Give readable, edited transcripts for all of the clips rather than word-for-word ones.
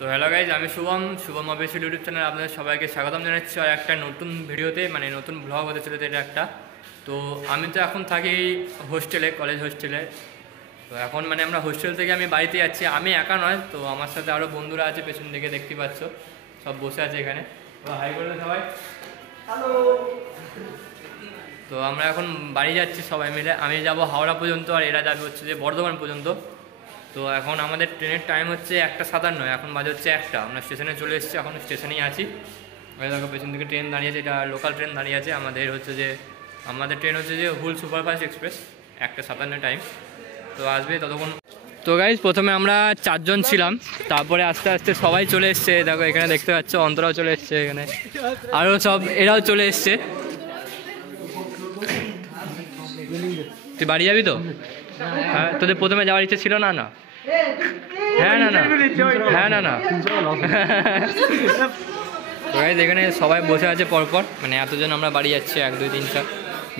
তো hello guys, আমি Shubham official YouTube channel আপনাদের সবাইকে স্বাগতম জানাচ্ছি আর একটা নতুন ভিডিওতে, মানে নতুন ব্লগ হতে চলেছে এটা একটা। তো আমি তো এখন থাকি হোস্টেলে, কলেজ হোস্টেলে। তো এখন মানে আমরা হোস্টেল থেকে আমি বাড়িতে যাচ্ছি, আমি একা নয়, তো আমার সাথে আরও বন্ধুরা আছে, পেছন দিকে দেখতে পাচ্ছ সব বসে আছে এখানে। তো হাই বলে সবাই, হ্যালো। তো আমরা এখন বাড়ি যাচ্ছি সবাই মিলে, আমি যাব হাওড়া পর্যন্ত আর এরা যাবে হচ্ছে যে বর্ধমান পর্যন্ত। তো এখন আমাদের ট্রেনের টাইম হচ্ছে 1:57, এখন বাজে হচ্ছে 1টা। আমরা স্টেশনে চলে এসেছি, এখন স্টেশনেই আছি। দেখো পেছন থেকে ট্রেন দাঁড়িয়ে আছে, এটা লোকাল ট্রেন দাঁড়িয়ে আছে। আমাদের ট্রেন হচ্ছে যে হুল সুপারফাস্ট এক্সপ্রেস, 1:57 টাইম। তো আসবে ততক্ষণ। তো গাইজ, প্রথমে আমরা 4 জন ছিলাম, তারপরে আস্তে আস্তে সবাই চলে এসছে। দেখো এখানে দেখতে পাচ্ছ অন্তরাও চলে এসছে, এখানে আরও সব এরাও চলে এসছে। তুই বাড়ি যাবি তো? হ্যাঁ, তোদের প্রথমে যাওয়ার ইচ্ছে ছিল না? না, হ্যাঁ, না, না, হ্যাঁ, না, না। এখানে সবাই বসে আছে পরপর, মানে এতজন আমরা বাড়ি যাচ্ছি, 1, 2, 3, 4,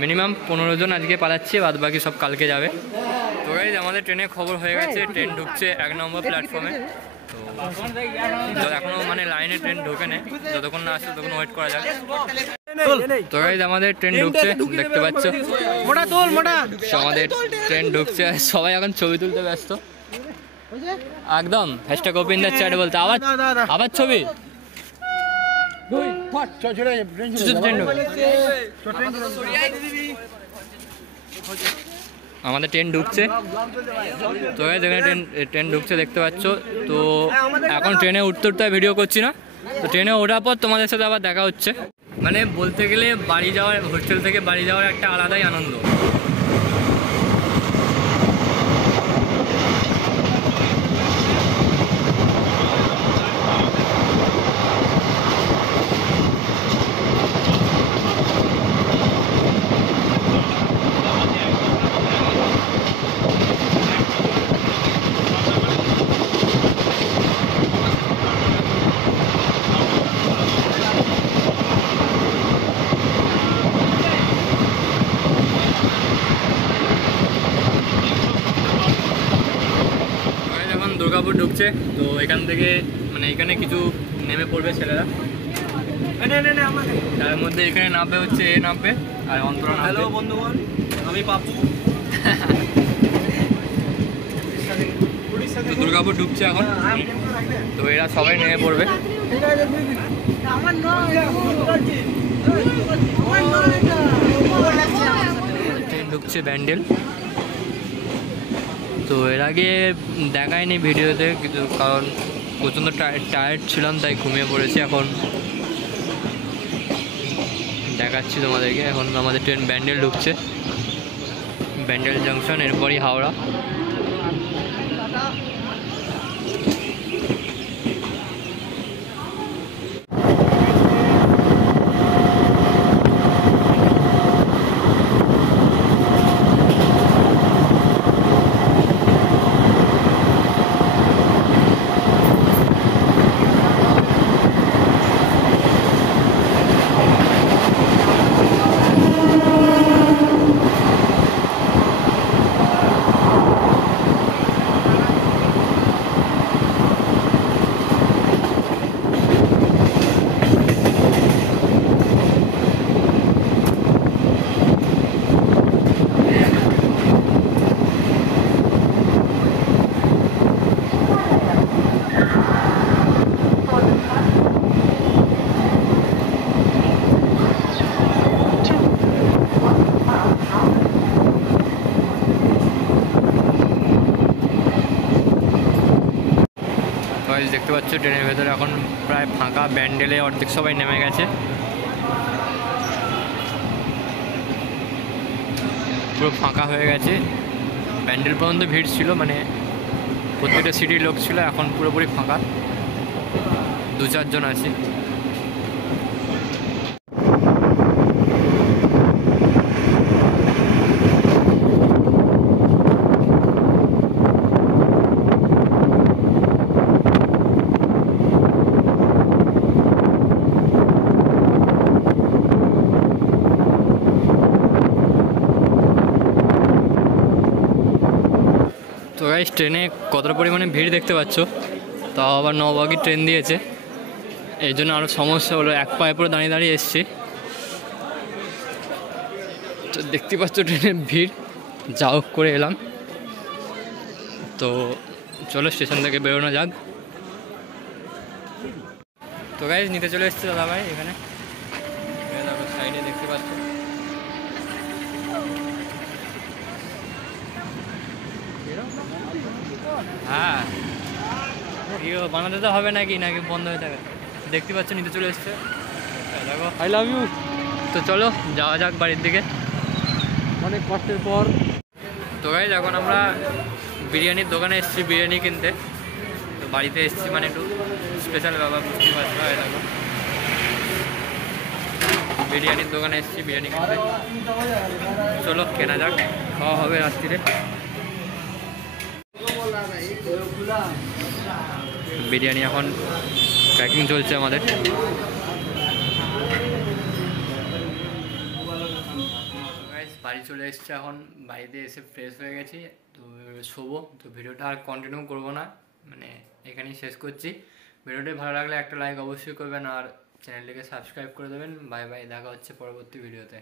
মিনিমাম 15 জন আজকে পালাচ্ছি, বাদ বাকি সব কালকে যাবে। তো গাইজ, আমাদের ট্রেনে খবর হয়ে গেছে, ট্রেন ঢুকছে 1 নম্বর প্ল্যাটফর্মে। তো এখনও মানে লাইনে ট্রেন ঢোকে নেই, যতক্ষণ না আসে ততক্ষণ ওয়েট করা যাক। তো গাইজ, আমাদের ট্রেন ঢুকছে, দেখতে পাচ্ছ আমাদের ট্রেন ঢুকছে, সবাই এখন ছবি তুলতে ব্যস্ত একদম। হ্যাশট্যাগ গোপিন্দার চ্যাট বলতে আবার ছবি। আমাদের ট্রেন ঢুকছে, তো যেখানে ট্রেন ঢুকছে দেখতে পাচ্ছ। তো এখন ট্রেনে উঠতে উঠতে ভিডিও করছি না, তো ট্রেনে ওঠার পর তোমাদের সাথে আবার দেখা হচ্ছে। মানে বলতে গেলে বাড়ি যাওয়ার, হোস্টেল থেকে বাড়ি যাওয়ার একটা আলাদাই আনন্দ। দুর্গাপুর ঢুকছে, তো এখান থেকে মানে এখানে কিছু নেমে পড়বে ছেলেরা, তার মধ্যে এখানে নামবে হচ্ছে এ নামবে আর অন্তরা। হ্যালো বন্ধুগণ, আমি পাপু। তো দুর্গাপুর ঢুকছে এখন, তো এরা সবাই নেমে পড়বে। ট্রেন ঢুকছে ব্যান্ডেল। তো এর আগে দেখায়নি ভিডিওতে কিন্তু, কারণ প্রচণ্ড টায়ার্ড ছিলাম, তাই ঘুমিয়ে পড়েছি। এখন দেখাচ্ছি তোমাদেরকে। এখন আমাদের ট্রেন ব্যান্ডেল ঢুকছে, ব্যান্ডেল জাংশন, এরপরই হাওড়া। দেখতে পাচ্ছ ট্রেনের ভেতরে এখন প্রায় ফাঁকা, ব্যান্ডেলে অর্ধেক সবাই নেমে গেছে, পুরো ফাঁকা হয়ে গেছে। ব্যান্ডেল পর্যন্ত ভিড় ছিল, মানে প্রত্যেকটা সিটির লোক ছিল, এখন পুরোপুরি ফাঁকা, 2-4 জন আছে। গাইস ট্রেনে কতটা পরিমাণে ভিড় দেখতে পাচ্ছ। তাও আবার 9 বগি ট্রেন দিয়েছে, এই জন্য আরও সমস্যা হলো। এক পায়ে পুরো দাঁড়িয়ে দাঁড়িয়ে এসছি। তো দেখতে পাচ্ছ ট্রেনের ভিড়, যা হোক করে এলাম। তো চলো স্টেশন থেকে বেরোনো যাক। তো গাইজ নিতে চলে এসছে দাদা ভাই এখানে, দেখো সাইডে দেখতে পাচ্ছ। হ্যাঁ বানাতে তো হবে নাকি নাকি বন্ধ হয়ে থাকে, দেখতে পাচ্ছ নিতে চলে এসছে। দেখো আই লাভ ইউ। তো চলো যাওয়া যাক বাড়ির দিকে অনেক কষ্টের পর। তো গাইজ এখন আমরা বিরিয়ানির দোকানে এসেছি বিরিয়ানি কিনতে। তো বাড়িতে এসেছি মানে একটু স্পেশাল ব্যাপার, বুঝতে পারছো। দেখো বিরিয়ানির দোকানে এসেছি বিরিয়ানি কিনতে। চলো কেনা যাক, খাওয়া হবে রাত্রিরে। বিরিয়ানি এখন প্যাকিং চলছে আমাদের। বাড়ি চলে এসছে, এখন বাড়িতে এসে ফ্রেশ হয়ে গেছি। তো শোবো। তো ভিডিওটা আর কন্টিনিউ করবো না, মানে এখানেই শেষ করছি। ভিডিওটি ভালো লাগলে একটা লাইক অবশ্যই করবেন আর চ্যানেলটিকে সাবস্ক্রাইব করে দেবেন। বাই বাই, দেখা হচ্ছে পরবর্তী ভিডিওতে।